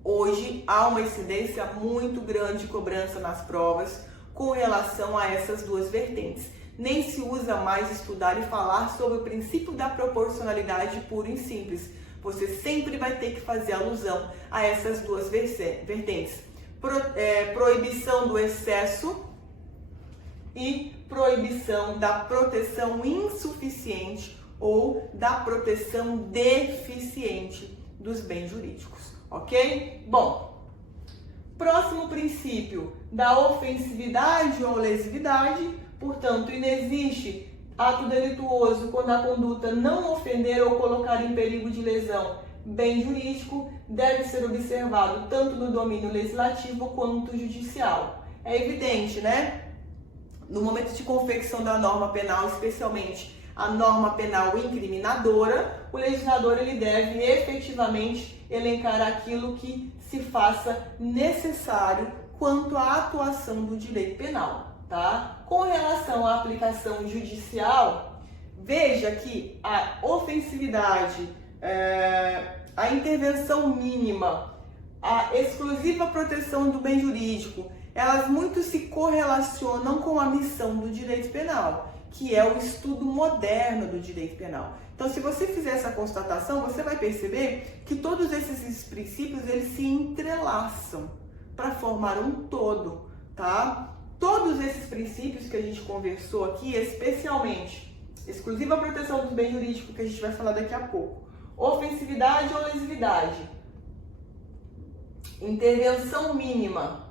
Hoje há uma incidência muito grande de cobrança nas provas com relação a essas duas vertentes. Nem se usa mais estudar e falar sobre o princípio da proporcionalidade puro e simples. Você sempre vai ter que fazer alusão a essas duas vertentes. Proibição do excesso e proibição da proteção insuficiente ou da proteção deficiente dos bens jurídicos, ok? Bom, próximo princípio da ofensividade ou lesividade, portanto, inexiste ato delituoso quando a conduta não ofender ou colocar em perigo de lesão bem jurídico, deve ser observado tanto no domínio legislativo quanto judicial. É evidente, né? No momento de confecção da norma penal, especialmente a norma penal incriminadora, o legislador ele deve efetivamente elencar aquilo que se faça necessário quanto à atuação do direito penal, tá? Com relação à aplicação judicial, veja que a ofensividade, a intervenção mínima, a exclusiva proteção do bem jurídico, elas muito se correlacionam com a missão do direito penal, que é o estudo moderno do direito penal. Então, se você fizer essa constatação, você vai perceber que todos esses princípios eles se entrelaçam para formar um todo, tá? Todos esses princípios que a gente conversou aqui, especialmente exclusiva proteção do bem jurídico, que a gente vai falar daqui a pouco, ofensividade ou lesividade, intervenção mínima,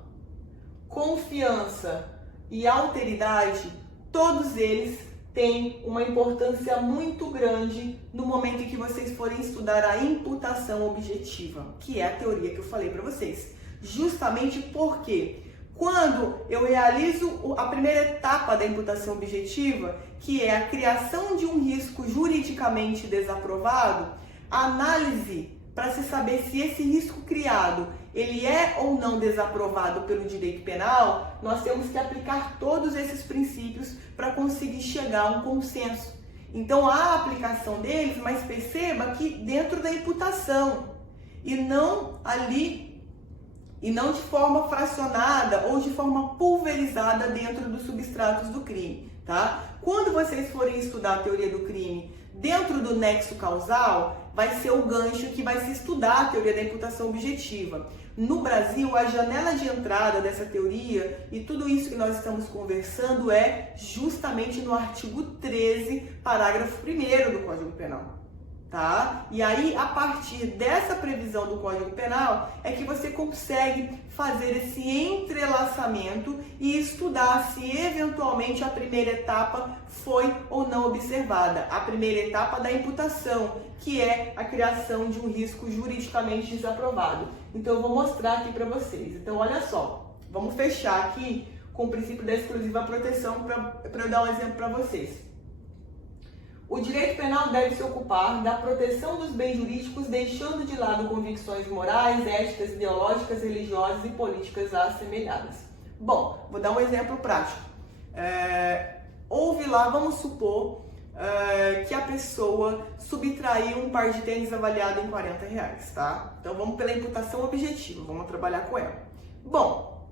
confiança e alteridade, todos eles têm uma importância muito grande no momento em que vocês forem estudar a imputação objetiva, que é a teoria que eu falei para vocês. Justamente porque quando eu realizo a primeira etapa da imputação objetiva, que é a criação de um risco juridicamente desaprovado, a análise para se saber se esse risco criado ele é ou não desaprovado pelo direito penal, nós temos que aplicar todos esses princípios para conseguir chegar a um consenso. Então, a aplicação deles, mas perceba que dentro da imputação e não de forma fracionada ou de forma pulverizada dentro dos substratos do crime, tá? Quando vocês forem estudar a teoria do crime dentro do nexo causal, vai ser o gancho que vai se estudar a teoria da imputação objetiva. No Brasil, a janela de entrada dessa teoria e tudo isso que nós estamos conversando é justamente no artigo 13, parágrafo 1º do Código Penal. Tá? E aí, a partir dessa previsão do Código Penal, é que você consegue fazer esse entrelaçamento e estudar se eventualmente a primeira etapa foi ou não observada. A primeira etapa da imputação, que é a criação de um risco juridicamente desaprovado. Então, eu vou mostrar aqui para vocês. Então, olha só, vamos fechar aqui com o princípio da exclusiva proteção para eu dar um exemplo para vocês. O direito penal deve se ocupar da proteção dos bens jurídicos, deixando de lado convicções morais, éticas, ideológicas, religiosas e políticas assemelhadas. Bom, vou dar um exemplo prático. Houve lá, vamos supor, que a pessoa subtraiu um par de tênis avaliado em R$40, tá? Então vamos pela imputação objetiva, vamos trabalhar com ela. Bom,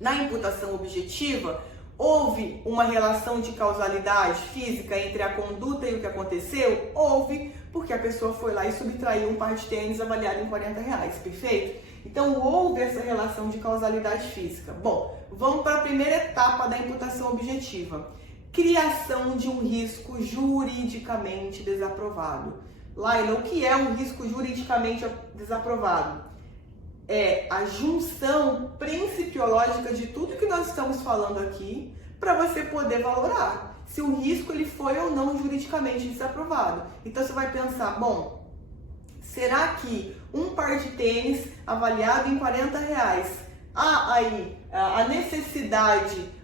na imputação objetiva, houve uma relação de causalidade física entre a conduta e o que aconteceu? Houve, porque a pessoa foi lá e subtraiu um par de tênis avaliado em R$40, perfeito? Então, houve essa relação de causalidade física. Bom, vamos para a primeira etapa da imputação objetiva. Criação de um risco juridicamente desaprovado. Laila, o que é um risco juridicamente desaprovado? É a junção principiológica de tudo que nós estamos falando aqui para você poder valorar se o risco ele foi ou não juridicamente desaprovado. Então você vai pensar, bom, será que um par de tênis avaliado em R$40, há aí a necessidade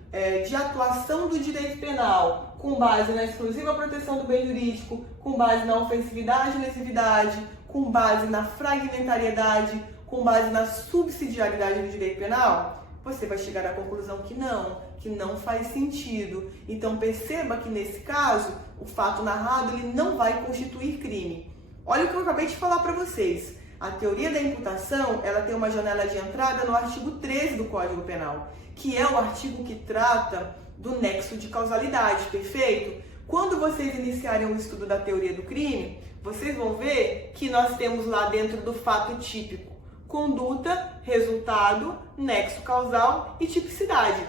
de atuação do direito penal com base na exclusiva proteção do bem jurídico, com base na ofensividade e lesividade, com base na fragmentariedade, com base na subsidiariedade do direito penal? Você vai chegar à conclusão que não faz sentido. Então perceba que nesse caso, o fato narrado ele não vai constituir crime. Olha o que eu acabei de falar para vocês. A teoria da imputação, ela tem uma janela de entrada no artigo 13 do Código Penal, que é o artigo que trata do nexo de causalidade, perfeito? Quando vocês iniciarem o estudo da teoria do crime, vocês vão ver que nós temos lá dentro do fato típico conduta, resultado, nexo causal e tipicidade.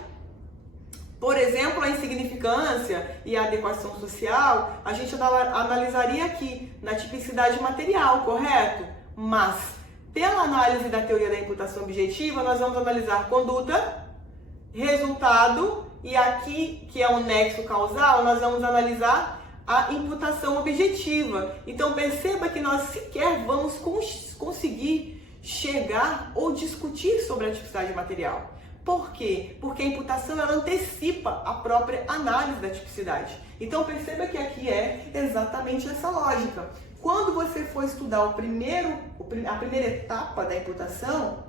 Por exemplo, a insignificância e a adequação social, a gente analisaria aqui na tipicidade material, correto? Mas, pela análise da teoria da imputação objetiva, nós vamos analisar conduta, resultado e aqui, que é o nexo causal, nós vamos analisar a imputação objetiva. Então, perceba que nós sequer vamos conseguir chegar ou discutir sobre a tipicidade material. Por quê? Porque a imputação ela antecipa a própria análise da tipicidade. Então perceba que aqui é exatamente essa lógica. Quando você for estudar a primeira etapa da imputação,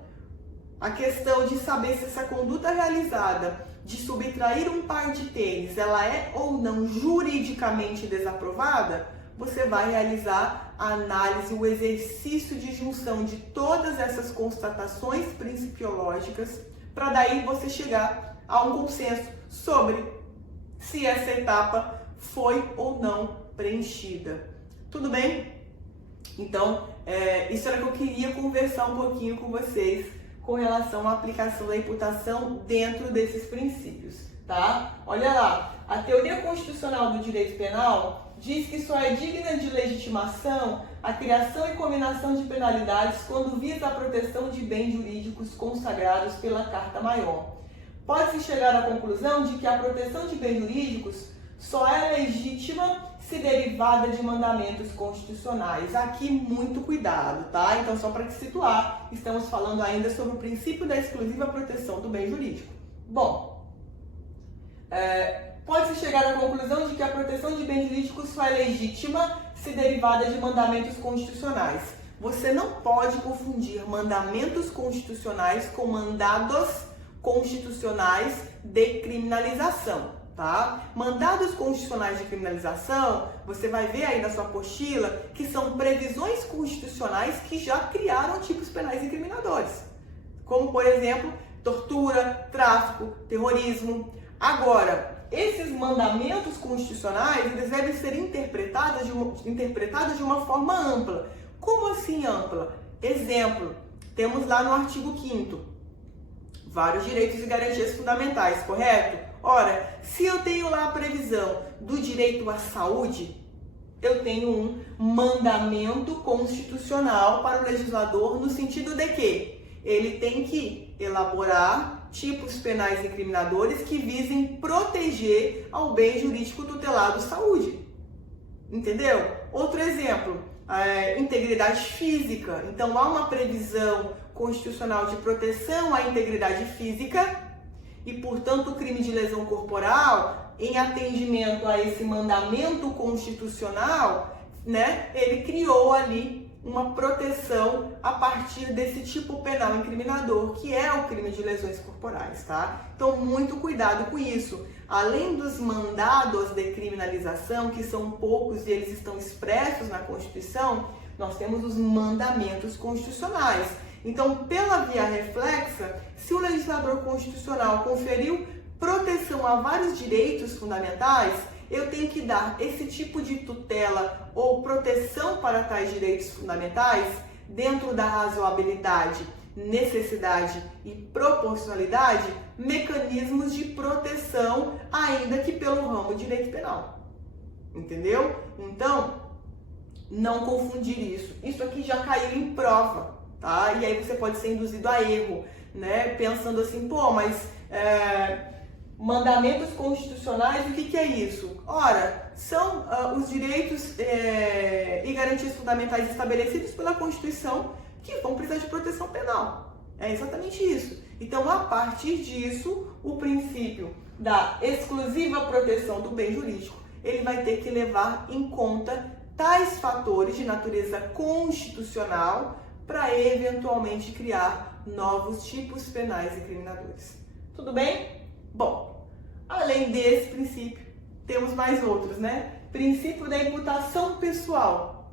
a questão de saber se essa conduta realizada de subtrair um par de tênis, ela é ou não juridicamente desaprovada, você vai realizar a análise, o exercício de junção de todas essas constatações principiológicas, para daí você chegar a um consenso sobre se essa etapa foi ou não preenchida. Tudo bem? Então, isso era que eu queria conversar um pouquinho com vocês com relação à aplicação da imputação dentro desses princípios, tá? Olha lá, a teoria constitucional do direito penal diz que só é digna de legitimação a criação e combinação de penalidades quando visa a proteção de bens jurídicos consagrados pela Carta Maior. Pode-se chegar à conclusão de que a proteção de bens jurídicos só é legítima se derivada de mandamentos constitucionais. Aqui, muito cuidado, tá? Então, só para te situar, estamos falando ainda sobre o princípio da exclusiva proteção do bem jurídico. Bom, pode-se chegar à conclusão de que a proteção de bens jurídicos só é legítima se derivada de mandamentos constitucionais. Você não pode confundir mandamentos constitucionais com mandados constitucionais de criminalização. Tá? Mandados constitucionais de criminalização, você vai ver aí na sua apostila que são previsões constitucionais que já criaram tipos penais incriminadores, como por exemplo, tortura, tráfico, terrorismo. Agora, esses mandamentos constitucionais, eles devem ser interpretados de uma forma ampla. Como assim ampla? Exemplo, temos lá no artigo 5º, vários direitos e garantias fundamentais, correto? Ora, se eu tenho lá a previsão do direito à saúde, eu tenho um mandamento constitucional para o legislador no sentido de que ele tem que elaborar tipos penais incriminadores que visem proteger ao bem jurídico tutelado saúde. Entendeu? Outro exemplo, integridade física. Então, há uma previsão constitucional de proteção à integridade física e, portanto, o crime de lesão corporal, em atendimento a esse mandamento constitucional, né, ele criou ali uma proteção a partir desse tipo penal incriminador, que é o crime de lesões corporais, tá? Então, muito cuidado com isso. Além dos mandados de criminalização, que são poucos e eles estão expressos na Constituição, nós temos os mandamentos constitucionais. Então, pela via reflexa, se o legislador constitucional conferiu proteção a vários direitos fundamentais, eu tenho que dar esse tipo de tutela ou proteção para tais direitos fundamentais dentro da razoabilidade, necessidade e proporcionalidade, mecanismos de proteção, ainda que pelo ramo de direito penal. Entendeu? Então, não confundir isso. Isso aqui já caiu em prova. Tá? E aí você pode ser induzido a erro, né? Pensando assim, pô, mas mandamentos constitucionais, o que é isso? Ora, são os direitos e garantias fundamentais estabelecidos pela Constituição que vão precisar de proteção penal. É exatamente isso. Então, a partir disso, o princípio da exclusiva proteção do bem jurídico, ele vai ter que levar em conta tais fatores de natureza constitucional para eventualmente criar novos tipos penais incriminadores. Tudo bem? Bom, além desse princípio, temos mais outros, né? Princípio da imputação pessoal.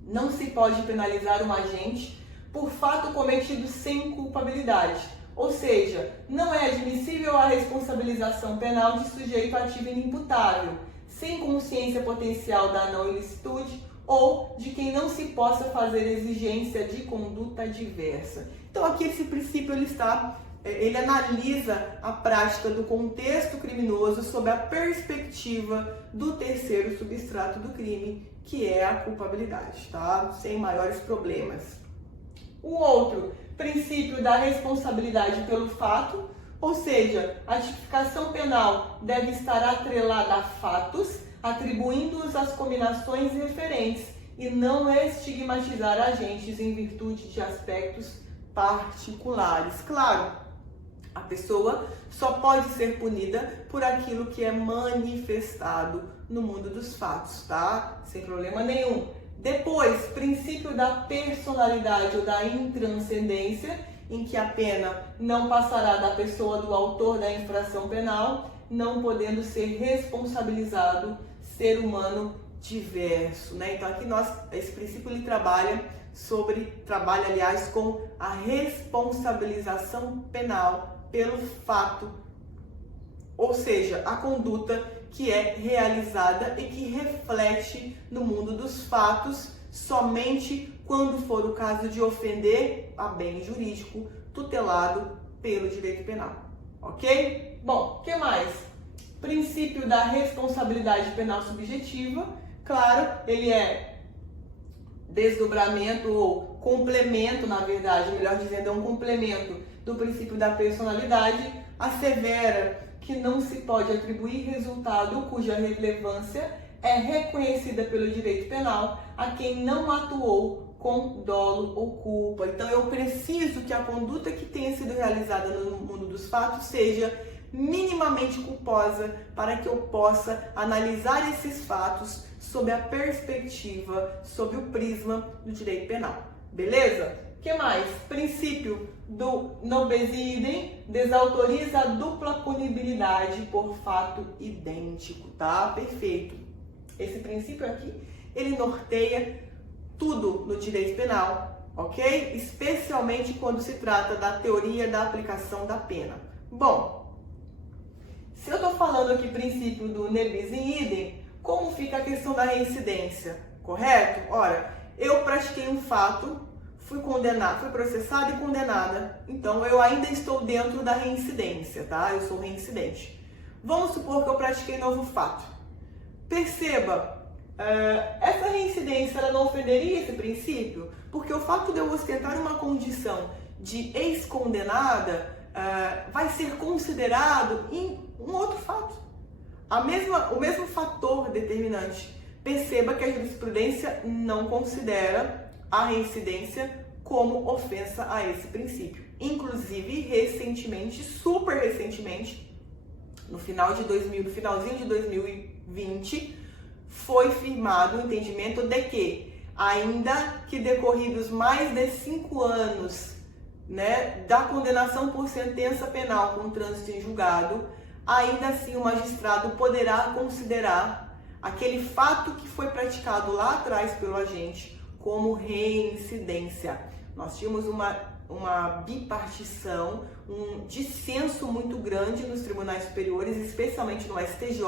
Não se pode penalizar um agente por fato cometido sem culpabilidade. Ou seja, não é admissível a responsabilização penal de sujeito ativo inimputável, sem consciência potencial da não ilicitude ou de quem não se possa fazer exigência de conduta diversa. Então aqui esse princípio ele analisa a prática do contexto criminoso sob a perspectiva do terceiro substrato do crime, que é a culpabilidade, tá? Sem maiores problemas. O outro, princípio da responsabilidade pelo fato, ou seja, a tipificação penal deve estar atrelada a fatos, atribuindo-os às combinações referentes e não estigmatizar agentes em virtude de aspectos particulares. Claro, A pessoa só pode ser punida por aquilo que é manifestado no mundo dos fatos, tá? Sem problema nenhum. Depois, princípio da personalidade ou da intranscendência, em que a pena não passará da pessoa do autor da infração penal, não podendo ser responsabilizado ser humano diverso, né? Então aqui esse princípio ele trabalha, aliás, com a responsabilização penal pelo fato, ou seja, a conduta que é realizada e que reflete no mundo dos fatos somente quando for o caso de ofender a bem jurídico tutelado pelo direito penal, ok? Bom, o que mais? Princípio da responsabilidade penal subjetiva, claro, ele é desdobramento ou complemento, na verdade, melhor dizendo, é um complemento do princípio da personalidade, assevera que não se pode atribuir resultado cuja relevância é reconhecida pelo direito penal a quem não atuou com dolo ou culpa. Então, eu preciso que a conduta que tenha sido realizada no mundo dos fatos seja minimamente culposa para que eu possa analisar esses fatos sob a perspectiva, sob o prisma do direito penal. Beleza? O que mais? Princípio do non bis idem desautoriza a dupla punibilidade por fato idêntico, tá? Perfeito. Esse princípio aqui, ele norteia tudo no direito penal, ok? Especialmente quando se trata da teoria da aplicação da pena. Bom, se eu estou falando aqui princípio do ne bis in idem, como fica a questão da reincidência, correto? Ora, eu pratiquei um fato, fui processada e condenada, então eu ainda estou dentro da reincidência, tá? Eu sou reincidente. Vamos supor que eu pratiquei novo fato. Perceba, essa reincidência ela não ofenderia esse princípio? Porque o fato de eu ostentar uma condição de ex-condenada vai ser considerado em um outro fato. O mesmo fator determinante. Perceba que a jurisprudência não considera a reincidência como ofensa a esse princípio. Inclusive, recentemente, super recentemente, no finalzinho de 2020, foi firmado o entendimento de que, ainda que decorridos mais de 5 anos, né, da condenação por sentença penal com trânsito em julgado, ainda assim o magistrado poderá considerar aquele fato que foi praticado lá atrás pelo agente como reincidência. Nós tínhamos uma bipartição, um dissenso muito grande nos tribunais superiores, especialmente no STJ,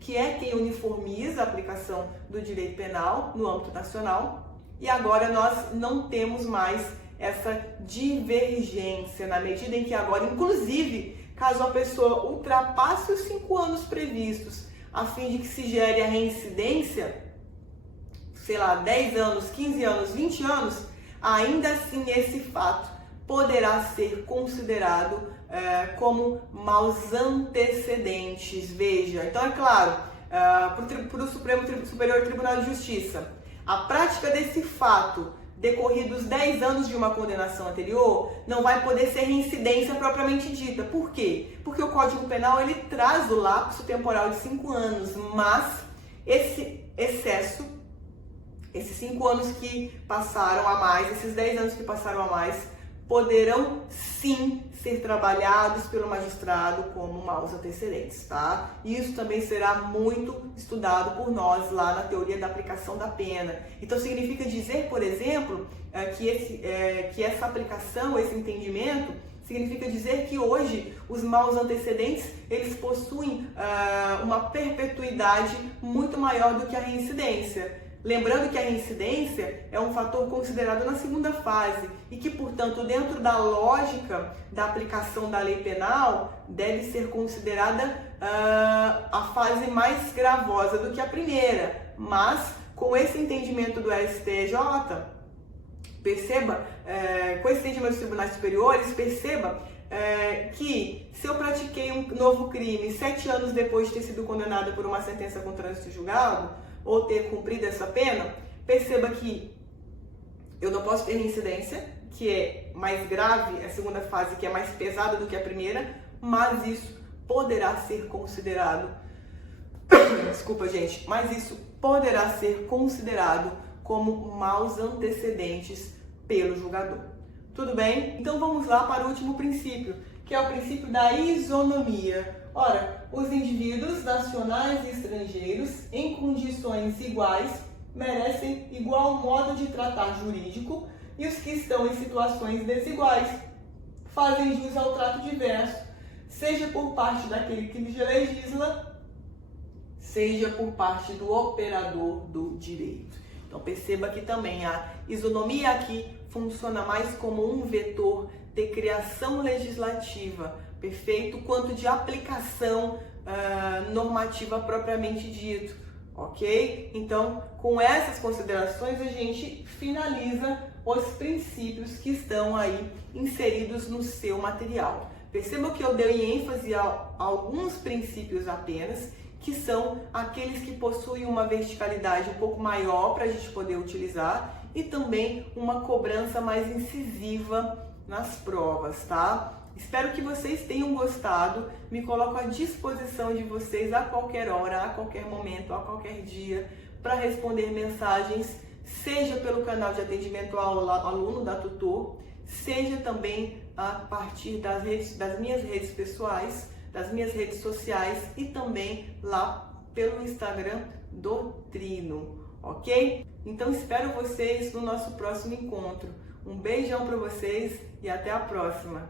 que é quem uniformiza a aplicação do direito penal no âmbito nacional, e agora nós não temos mais essa divergência, na medida em que agora, inclusive, caso a pessoa ultrapasse os 5 anos previstos, a fim de que se gere a reincidência, sei lá, 10 anos, 15 anos, 20 anos, ainda assim esse fato poderá ser considerado como maus antecedentes. Veja, então é claro, para o Superior Tribunal de Justiça, a prática desse fato decorridos 10 anos de uma condenação anterior, não vai poder ser reincidência propriamente dita. Por quê? Porque o Código Penal ele traz o lapso temporal de 5 anos, mas esse excesso, esses 5 anos que passaram a mais, esses 10 anos que passaram a mais, poderão sim ser trabalhados pelo magistrado como maus antecedentes, tá? Isso também será muito estudado por nós lá na teoria da aplicação da pena. Então significa dizer, por exemplo, que essa aplicação, esse entendimento, significa dizer que hoje os maus antecedentes, eles possuem uma perpetuidade muito maior do que a reincidência. Lembrando que a reincidência é um fator considerado na segunda fase e que, portanto, dentro da lógica da aplicação da lei penal, deve ser considerada a fase mais gravosa do que a primeira. Mas, com esse entendimento do STJ, perceba, com esse entendimento dos tribunais superiores, perceba que se eu pratiquei um novo crime 7 anos depois de ter sido condenada por uma sentença com trânsito julgado, ou ter cumprido essa pena, perceba que eu não posso ter reincidência, que é mais grave, a segunda fase que é mais pesada do que a primeira, mas isso poderá ser considerado, desculpa gente, mas isso poderá ser considerado como maus antecedentes pelo julgador. Tudo bem? Então vamos lá para o último princípio, que é o princípio da isonomia. Ora, os indivíduos nacionais e estrangeiros em condições iguais merecem igual modo de tratar jurídico e os que estão em situações desiguais fazem jus ao trato diverso, seja por parte daquele que legisla, seja por parte do operador do direito. Então perceba que também a isonomia aqui funciona mais como um vetor de criação legislativa, perfeito, quanto de aplicação normativa propriamente dito, ok? Então, com essas considerações, a gente finaliza os princípios que estão aí inseridos no seu material. Perceba que eu dei ênfase a alguns princípios apenas, que são aqueles que possuem uma verticalidade um pouco maior para a gente poder utilizar e também uma cobrança mais incisiva nas provas, tá? Espero que vocês tenham gostado. Me coloco à disposição de vocês a qualquer hora, a qualquer momento, a qualquer dia, para responder mensagens, seja pelo canal de atendimento ao aluno da Tutor, seja também a partir das minhas redes pessoais, das minhas redes sociais e também lá pelo Instagram do Trino, ok? Então espero vocês no nosso próximo encontro. Um beijão para vocês e até a próxima!